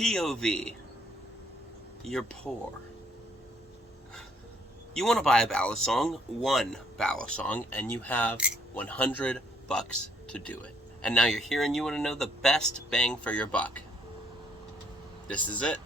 POV. You're poor. You want to buy a balisong, one balisong, and you have $100 to do it. And now you're here and you want to know the best bang for your buck. This is it.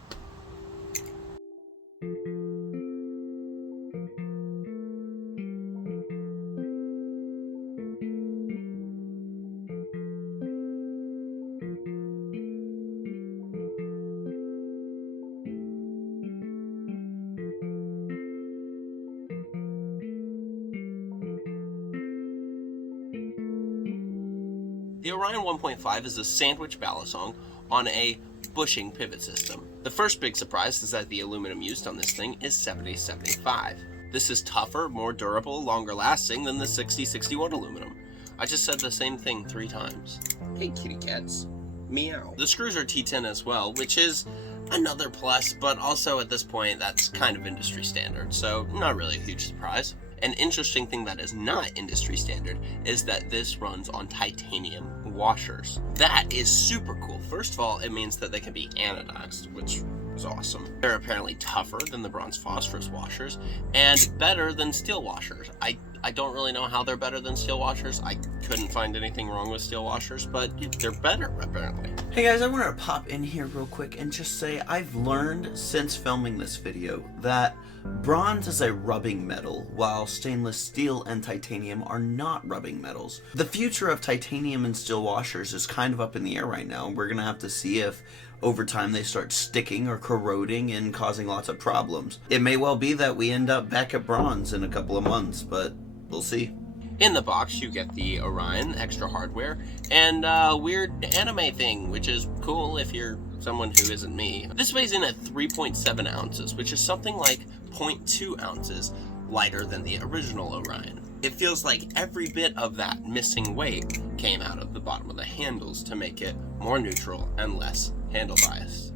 The Orion 1.5 is a sandwich balisong on a bushing pivot system. The first big surprise is that the aluminum used on this thing is 7075. This is tougher, more durable, longer lasting than the 6061 aluminum. I just said the same thing 3 times. Hey kitty cats. Meow. The screws are T10 as well, which is another plus, but also at this point that's kind of industry standard, so not really a huge surprise. An interesting thing that is not industry standard is that this runs on titanium washers. That is super cool. First of all, it means that they can be anodized, which is awesome. They're apparently tougher than the bronze phosphorus washers and better than steel washers. I don't really know how they're better than steel washers. I couldn't find anything wrong with steel washers, but they're better apparently. Hey guys, I want to pop in here real quick and just say I've learned since filming this video that bronze is a rubbing metal, while stainless steel and titanium are not rubbing metals. The future of titanium and steel washers is kind of up in the air right now, and we're going to have to see if over time they start sticking or corroding and causing lots of problems. It may well be that we end up back at bronze in a couple of months, but we'll see. In the box, you get the Orion extra hardware and a weird anime thing, which is cool if you're someone who isn't me. This weighs in at 3.7 ounces, which is something like 0.2 ounces lighter than the original Orion. It feels like every bit of that missing weight came out of the bottom of the handles to make it more neutral and less handle biased.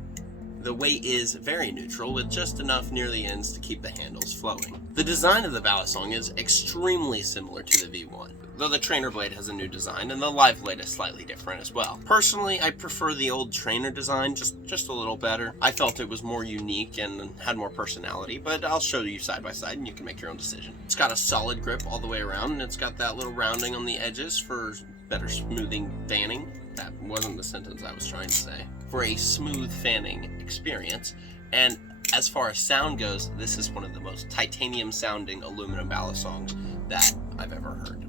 The weight is very neutral, with just enough near the ends to keep the handles flowing. The design of the balisong is extremely similar to the V1, though the trainer blade has a new design and the live blade is slightly different as well. Personally, I prefer the old trainer design just a little better. I felt it was more unique and had more personality, but I'll show you side by side and you can make your own decision. It's got a solid grip all the way around, and it's got that little rounding on the edges for better smoothing fanning. That wasn't the sentence I was trying to say. For a smooth fanning experience. And as far as sound goes, this is one of the most titanium sounding aluminum balisongs that I've ever heard.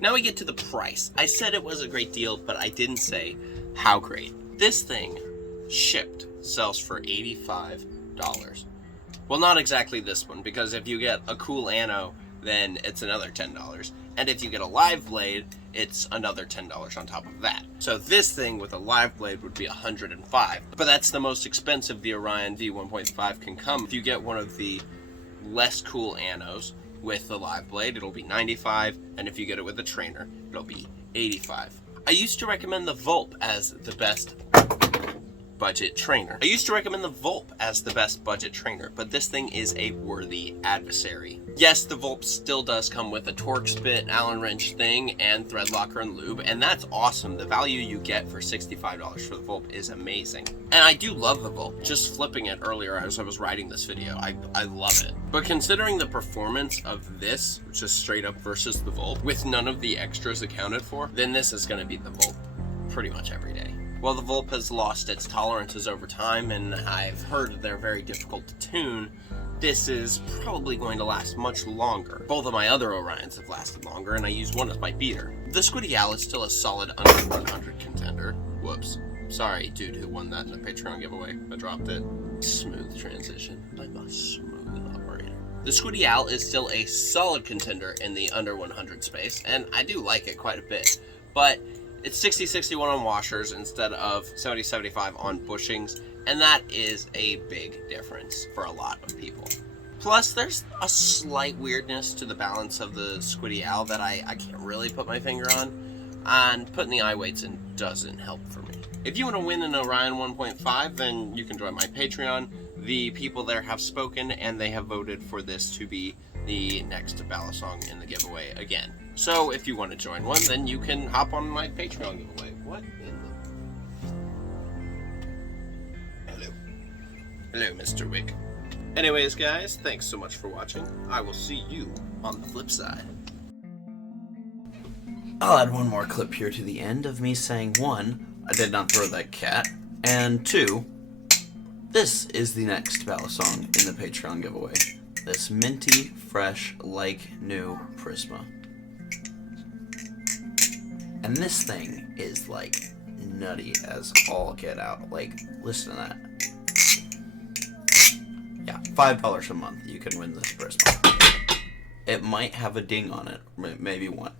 Now we get to the price. I said it was a great deal, but I didn't say how great. This thing, shipped, sells for $85. Well, not exactly this one, because if you get a cool ano, then it's another $10. And if you get a live blade, it's another $10 on top of that. So this thing with a live blade would be $105. But that's the most expensive the Orion V1.5 can come. If you get one of the less cool anos with the live blade, it'll be $95, and if you get it with the trainer, it'll be $85. I used to recommend the Volp as the best budget trainer. But this thing is a worthy adversary. Yes, the Volp still does come with a torque spit, Allen wrench thing, and thread locker and lube, and that's awesome. The value you get for $65 for the Volp is amazing. And I do love the Volp. Just flipping it earlier as I was writing this video, I love it. But considering the performance of this, which is straight up versus the Volp, with none of the extras accounted for, then this is going to be the Volp pretty much every day. While the Volp has lost its tolerances over time, and I've heard they're very difficult to tune, this is probably going to last much longer. Both of my other Orions have lasted longer, and I use one as my beater. The Squiddy Owl is still a solid under 100 contender. Whoops. Sorry, dude who won that in the Patreon giveaway. I dropped it. Smooth transition. I'm a smooth operator. The Squiddy Owl is still a solid contender in the under 100 space, and I do like it quite a bit. but it's 60-61 on washers instead of 70-75 on bushings, and that is a big difference for a lot of people. Plus, there's a slight weirdness to the balance of the Squiddy Owl that I can't really put my finger on, and putting the eye weights in doesn't help for me. If you want to win an Orion 1.5, then you can join my Patreon. The people there have spoken, and they have voted for this to be the next Balisong in the giveaway again. So if you want to join one, then you can hop on my Patreon giveaway. What in the... Hello. Hello, Mr. Wick. Anyways, guys, thanks so much for watching. I will see you on the flip side. I'll add one more clip here to the end of me saying, 1, I did not throw that cat, and 2, this is the next Balisong in the Patreon giveaway. This minty, fresh, like new Prisma. And this thing is like nutty as all get out. Like, listen to that. Yeah, $5 a month you can win this Prisma. It might have a ding on it, maybe one.